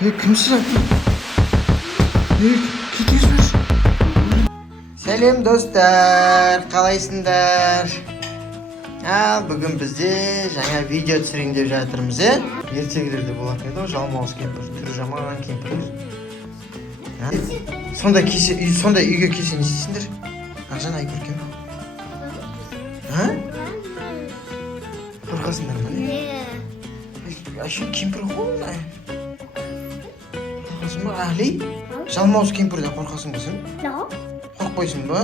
Kimsin? Ketiyorsunuz. Selam dostlar, qalaysınlar? Bugün bizde жаңа video түсірейін деп жатырмыз, ертегілерде болатын еді ғой, жалмауыз кемпір, түрі жаман кемпірлер. Сонда үйге келсе не істейсіңдер? Ақжан, Айкөркем. Қорқасыңдар ма? Әшейін кемпір ғой. Қорқасың ба, Али? Жалмауыз кемпірден қорқасың ба сен? Қорқпайсың ба?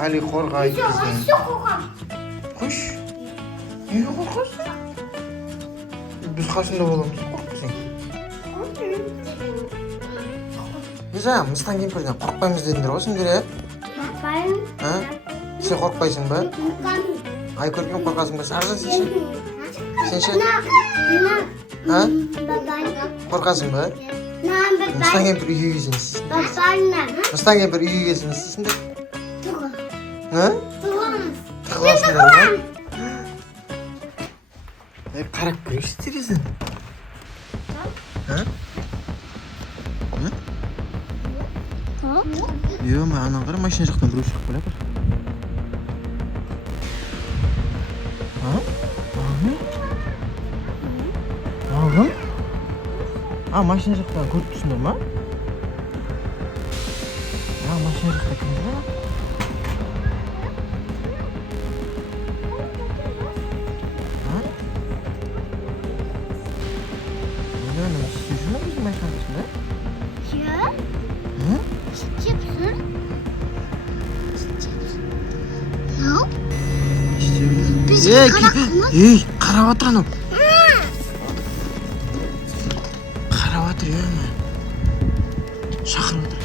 Али қорғайды бізден. Қош. Неге қорқасың? Біз қасында боламыз, қорқпасың. Мыстан кемпірден қорқпаймыз дедіңдер ғой сендер, Қорқпаймын. Сен қорқпайсың ба? Айкөркем қорқасың ба? Ақжан, сен ше? Қорқасың ба? Мыстан кемпір үйге келсін істейсіңдер. Мыстан кемпір үйге келсін істейсіңдер. Тығыласыңдар ма? Қарап көрейінші терезен. Ма, анан қара машина жақтан біреу шығып келе Алдым? Машина жақтан көріп тұрсыңдар ма? Машина жақта кім жүр? Қарап отыр анау. Қарап отыр, шақырып отыр.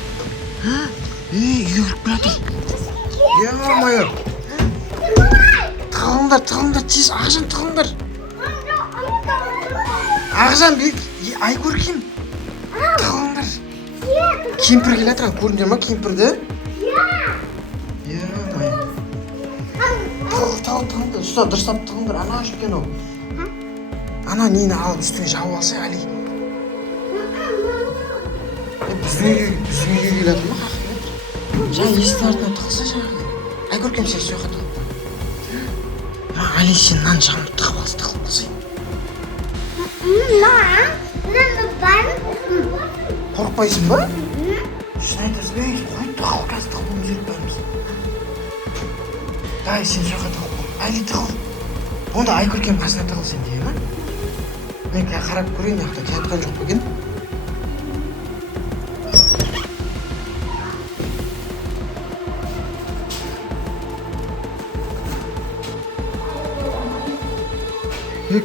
Үйге кіріп келатыр. Е-мое. Тығылыңдар, тез, Ақжан, тығылыңдар. Ақжан, Айкөркем. Тығылыңдар. Кемпір келатыр, көрдіңдер ма кемпірді? Дұрыстап тұғындар, ана жүрген ол. Ана нені алып үстіне жауып алса, Али. Біздің үйге келеді ма, қақылет? Жаңа есіктің артына тұқылса жаңағы. Айкөркем, сен сояққа тұғып ба? Али, сен нан жағымды тұғып алса. Қорқпайсың ба? Шын айтасың, қой тұғыл қазір тұғылымыз жүріп бәріміз. Дай, сен сояққа тұғып. Али, тұғыл. Онда Айкөркем қасына тұғыл сен дейі ма? Мен қарап көрейін, яқта жатқан жоқ бөген.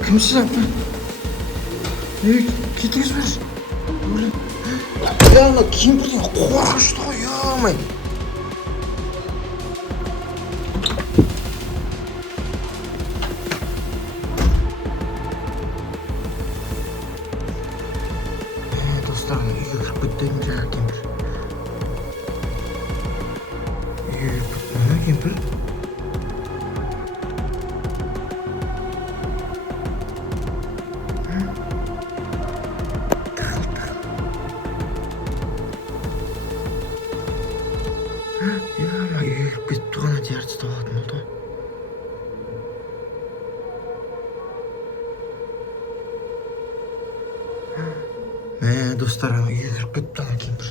Кімсіз апа? Кетіңіз бір. Ана кемпірден қорқышты ғой, ей-май. Достарым үйге кіріп кетті едім жаңа кемпір. Үйге кіріп кетті ма кемпір? Үйге кіріп кетіпті ғана диярды ұстап алатын болды ғой. Достар, үйге кіріп кетіпті ана кемпір.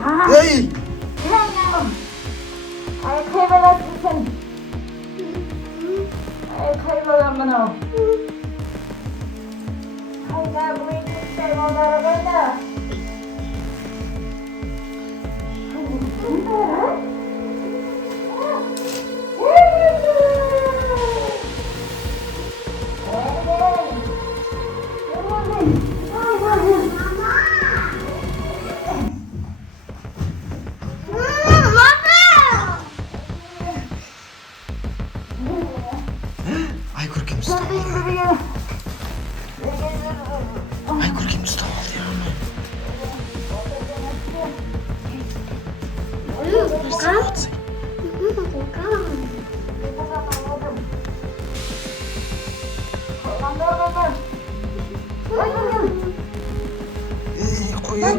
Hey! Ay Görkem tutab aldı. Ay Görkem tutab aldı ya. Koyun.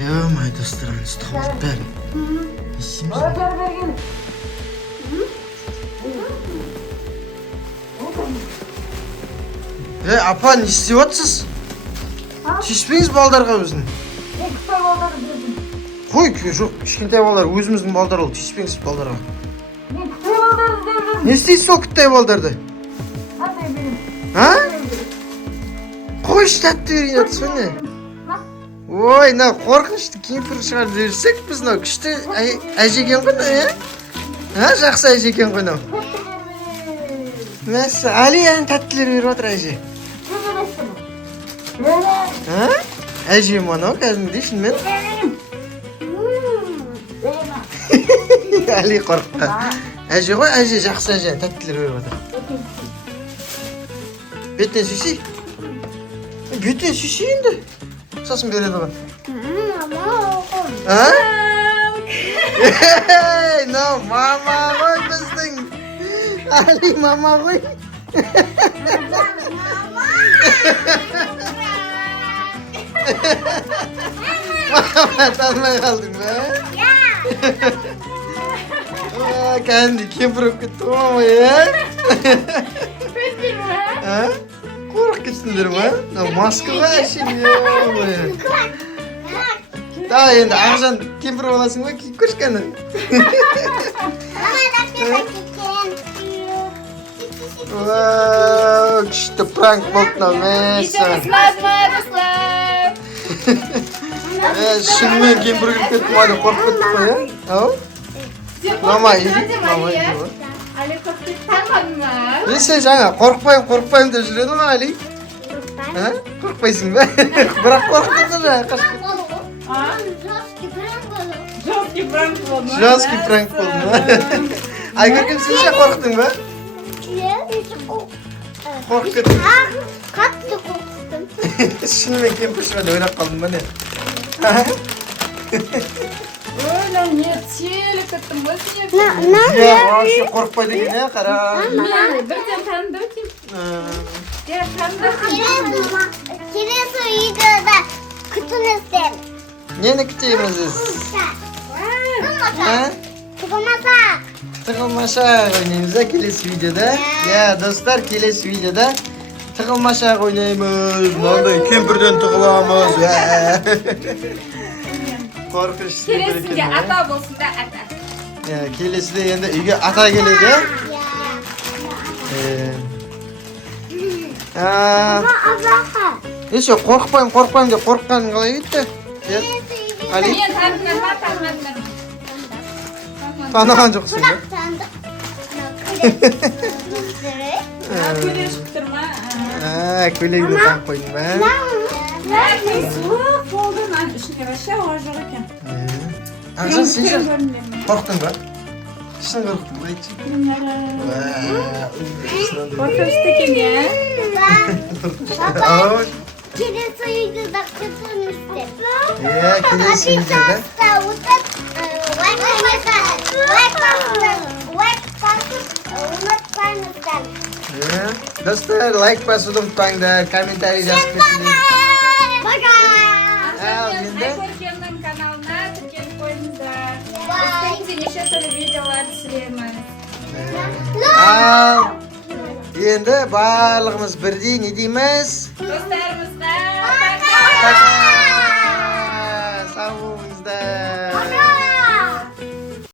Ya may dostlarım tutab aldı bari. İşimiz. Apa ne isteyapsız? Şişpеңіз балдарға өзін. Қой, жоқ, кішкентай балалар өзіміздің балдар ол, шешпеңіз балдарға. Не істейсіз сол кіттай балдарды? Қой, тәтті берейін жатырсыз ба не? Ой, мына қорқынышты кемпір шығарып жіберсек, біз мынау күшті әже екен ғой мынау, жақсы әже екен ғой мынау. Мәссі, Али ән тәттілер беріп отыр әже. Әже мынау кәдімгідей шынымен. Али қорыққан. Әже ғой, әже жақсы әже тәттілер беріп отыр. Беттен сүйсей? Беттен сүйсей енді. Сосын береді ғой. Ей, мынау мама ғой біздің. Али мама ғой. Mama tanımaya kaldın be. Kendi kemprok gittim ama ya. Kork gitsindir mi? Maske var şimdi ya. Daha енді ақжан кемпір боласың ба киіп көрші кәні. Күшті пранк болды мынау мәссаған. Шынымен кемпір кіріп кеттім әлі қорқып кеттік қой иә? Мама иди. Али қорқып танғадың ба? Сен жаңа қорықпайым деп жүреді ма Али? Қорықпайсың ба? Бірақ қорқытып жаңа қашып кетті. Жесткий пранк болды ма? Жесткий пранк болды ма? Ай Көркем сен ше қорықтың ба? Қорқып кеттің. Қатты қорқыстым. Шынымен кемпір шығады ойнап қалдың ба не? Ойла не телек кеттім ғой сен. Вообще қорықпайды екен иә қара. Бірден танымды өтейін. Келесі видеода күтіңіздер. Нені күтеміз біз? Тығылмасақ. Тығылмашақ ойнаймыз келесі видеода. Я достар келесі видеода тығылмашақ ойнаймыз. Мынандай кемпірден тығыламыз. Қорқынышты Келесінде ата болсын да ата. Келесіде енді үйге ата келеді. Еше қорықпайым деп қорыққаның қалай кетті? Али? Мен танымын ба танымадым. Таныған жоқсың ба? Көйлек шықтыр ма? Көйлегді тағып қойдың ба? Суық болды ма? Ішінде вообще ауа жоқ екен. Ақжан сен ше қорықтың ба? Шын қорықтың ба айтшы? Қорқынышты екен иә? Келесі видеода күтіңіздер. Келесі видеода. Достар, лайк басуды ұмытпаңдар, комментарий жазып кетіңдер. Al, Arkadaşlar şimdi. Aykorken'in kanalına tіркеліп қойыңыздар. Vay. Biz nеше түрлі видеолар түсіреміз. Al. Endi barlig'imiz birday ne deymiz? Dostlarimiz